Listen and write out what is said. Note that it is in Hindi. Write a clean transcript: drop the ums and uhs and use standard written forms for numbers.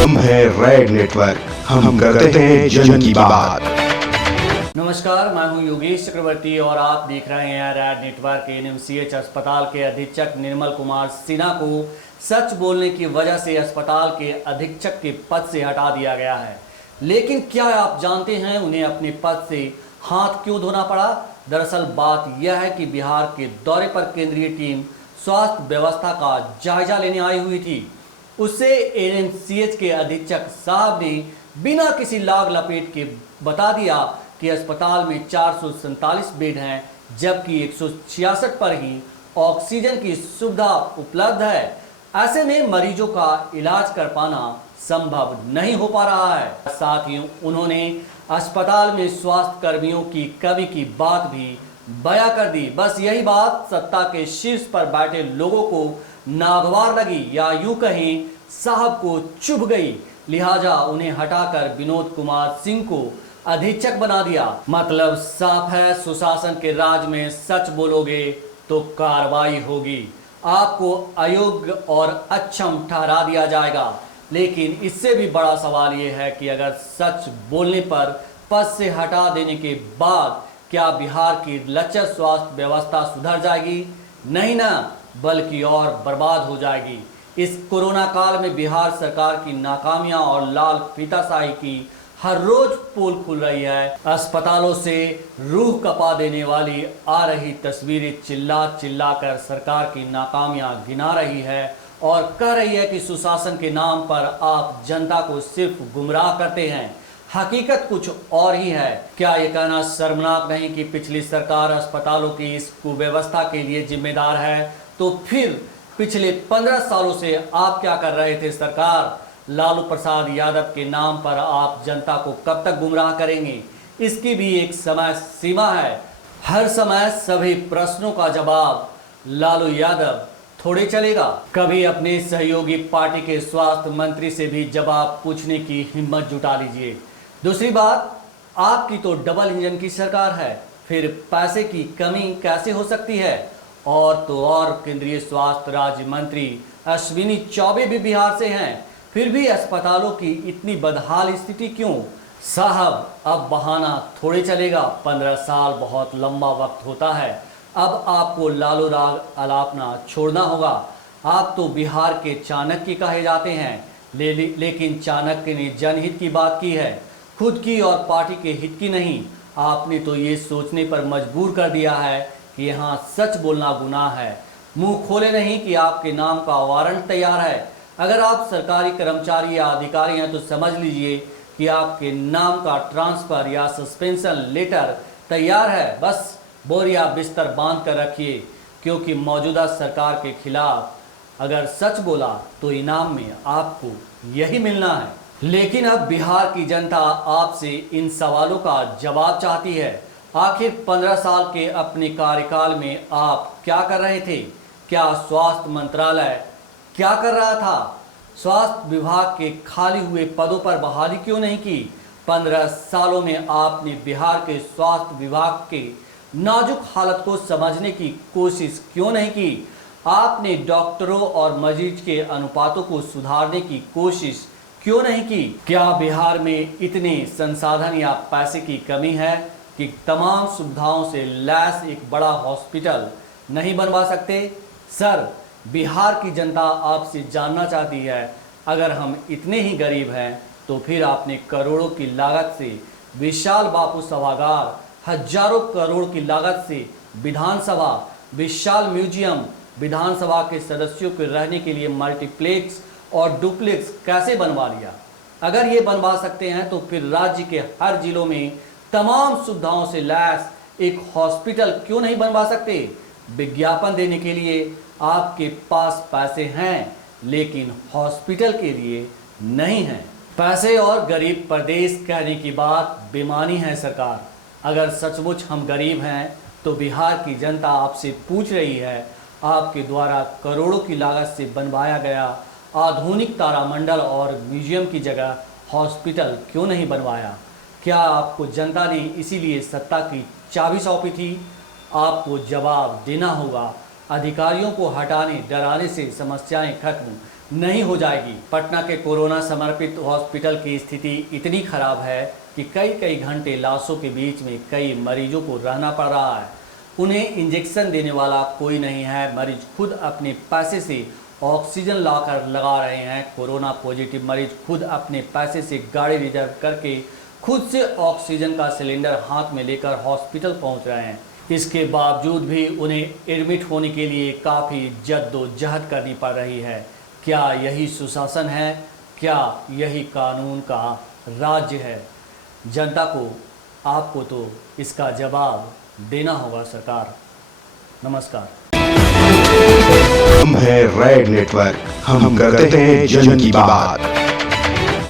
हम है रेड नेटवर्क, हम करते हैं जन की बात। नमस्कार, मैं हूं योगेश चक्रवर्ती और आप देख रहे हैं रेड नेटवर्क। एनएमसीएच अस्पताल के अधीक्षक निर्मल कुमार सिन्हा को सच बोलने की वजह से अस्पताल के अधीक्षक के पद से हटा दिया गया है। लेकिन क्या आप जानते हैं उन्हें अपने पद से हाथ क्यों धोना पड़ा? दरअसल बात यह है कि बिहार के दौरे पर केंद्रीय टीम स्वास्थ्य व्यवस्था का जायजा लेने आई हुई थी। उससे एनएमसीएच के अधीक्षक साहब ने बिना किसी लाग लपेट के बता दिया कि अस्पताल में 447 बेड हैं, जबकि 166 पर ही ऑक्सीजन की सुविधा उपलब्ध है। ऐसे में मरीजों का इलाज कर पाना संभव नहीं हो पा रहा है। साथ ही उन्होंने अस्पताल में स्वास्थ्य कर्मियों की कमी की बात भी बयां कर दी। बस यही बात सत्ता के शीर्ष पर बैठे लोगों को नागवार लगी या यूं कहें साहब को चुभ गई, लिहाजा उन्हें हटाकर विनोद कुमार सिंह को अधीक्षक बना दिया। मतलब साफ है, सुशासन के राज में सच बोलोगे तो कार्रवाई होगी, आपको अयोग्य और अक्षम ठहरा दिया जाएगा। लेकिन इससे भी बड़ा सवाल यह है कि अगर सच बोलने पर पद से हटा देने के बाद क्या बिहार की लचर स्वास्थ्य व्यवस्था सुधर जाएगी? नहीं ना, बल्कि और बर्बाद हो जाएगी। इस कोरोना काल में बिहार सरकार की नाकामियां और लाल फीताशाही की हर रोज पोल खुल रही है। अस्पतालों से रूह कपा देने वाली आ रही तस्वीरें चिल्ला चिल्ला कर सरकार की नाकामियां गिना रही है और कह रही है कि सुशासन के नाम पर आप जनता को सिर्फ गुमराह करते हैं। हकीकत कुछ और ही है। क्या ये कहना शर्मनाक नहीं कि पिछली सरकार अस्पतालों की इस कुव्यवस्था के लिए जिम्मेदार है? तो फिर पिछले 15 सालों से आप क्या कर रहे थे सरकार? लालू प्रसाद यादव के नाम पर आप जनता को कब तक गुमराह करेंगे? इसकी भी एक समय सीमा है। हर समय सभी प्रश्नों का जवाब लालू यादव थोड़े चलेगा। कभी अपने सहयोगी पार्टी के स्वास्थ्य मंत्री से भी जवाब पूछने की हिम्मत जुटा लीजिए। दूसरी बात, आपकी तो डबल इंजन की सरकार है, फिर पैसे की कमी कैसे हो सकती है? और तो और केंद्रीय स्वास्थ्य राज्य मंत्री अश्विनी चौबे भी बिहार से हैं, फिर भी अस्पतालों की इतनी बदहाल स्थिति क्यों? साहब, अब बहाना थोड़े चलेगा। 15 साल बहुत लंबा वक्त होता है। अब आपको लालू राग अलापना छोड़ना होगा। आप तो बिहार के चाणक्य कहे जाते हैं, लेकिन चाणक्य ने जनहित की बात की है, खुद की और पार्टी के हित की नहीं। आपने तो ये सोचने पर मजबूर कर दिया है कि यहाँ सच बोलना गुनाह है। मुंह खोले नहीं कि आपके नाम का वारंट तैयार है। अगर आप सरकारी कर्मचारी या अधिकारी हैं तो समझ लीजिए कि आपके नाम का ट्रांसफर या सस्पेंशन लेटर तैयार है। बस बोरिया बिस्तर बांध कर रखिए, क्योंकि मौजूदा सरकार के खिलाफ अगर सच बोला तो इनाम में आपको यही मिलना है। लेकिन अब बिहार की जनता आपसे इन सवालों का जवाब चाहती है। आखिर 15 साल के अपने कार्यकाल में आप क्या कर रहे थे? क्या स्वास्थ्य मंत्रालय क्या कर रहा था? स्वास्थ्य विभाग के खाली हुए पदों पर बहाली क्यों नहीं की? 15 सालों में आपने बिहार के स्वास्थ्य विभाग के नाजुक हालत को समझने की कोशिश क्यों नहीं की? आपने डॉक्टरों और मरीज के अनुपातों को सुधारने की कोशिश क्यों नहीं की? क्या बिहार में इतने संसाधन या पैसे की कमी है कि तमाम सुविधाओं से लैस एक बड़ा हॉस्पिटल नहीं बनवा सकते? सर, बिहार की जनता आपसे जानना चाहती है, अगर हम इतने ही गरीब हैं तो फिर आपने करोड़ों की लागत से विशाल बापू सभागार, हजारों करोड़ की लागत से विधानसभा, विशाल म्यूजियम, विधानसभा के सदस्यों के रहने के लिए मल्टीप्लेक्स और डुप्लेक्स कैसे बनवा लिया? अगर ये बनवा सकते हैं तो फिर राज्य के हर जिलों में तमाम सुविधाओं से लैस एक हॉस्पिटल क्यों नहीं बनवा सकते? विज्ञापन देने के लिए आपके पास पैसे हैं, लेकिन हॉस्पिटल के लिए नहीं हैं। पैसे और गरीब प्रदेश कहने की बात बेमानी है सरकार। अगर सचमुच हम गरीब हैं तो बिहार की जनता आपसे पूछ रही है, आपके द्वारा करोड़ों की लागत से बनवाया गया आधुनिक तारामंडल और म्यूजियम की जगह हॉस्पिटल क्यों नहीं बनवाया? क्या आपको जनता ने इसीलिए सत्ता की चाबी सौंपी थी? आपको जवाब देना होगा। अधिकारियों को हटाने डराने से समस्याएं खत्म नहीं हो जाएगी। पटना के कोरोना समर्पित हॉस्पिटल की स्थिति इतनी खराब है कि कई घंटे लाशों के बीच में कई मरीजों को रहना पड़ रहा है। उन्हें इंजेक्शन देने वाला कोई नहीं है। मरीज खुद अपने पैसे से ऑक्सीजन लाकर लगा रहे हैं। कोरोना पॉजिटिव मरीज खुद अपने पैसे से गाड़ी रिजर्व करके खुद से ऑक्सीजन का सिलेंडर हाथ में लेकर हॉस्पिटल पहुंच रहे हैं। इसके बावजूद भी उन्हें एडमिट होने के लिए काफ़ी जद्दोजहद करनी पड़ रही है। क्या यही सुशासन है? क्या यही कानून का राज्य है? जनता को, आपको तो इसका जवाब देना होगा सरकार। नमस्कार। हम है रेड नेटवर्क, हम करते हैं जन की बात।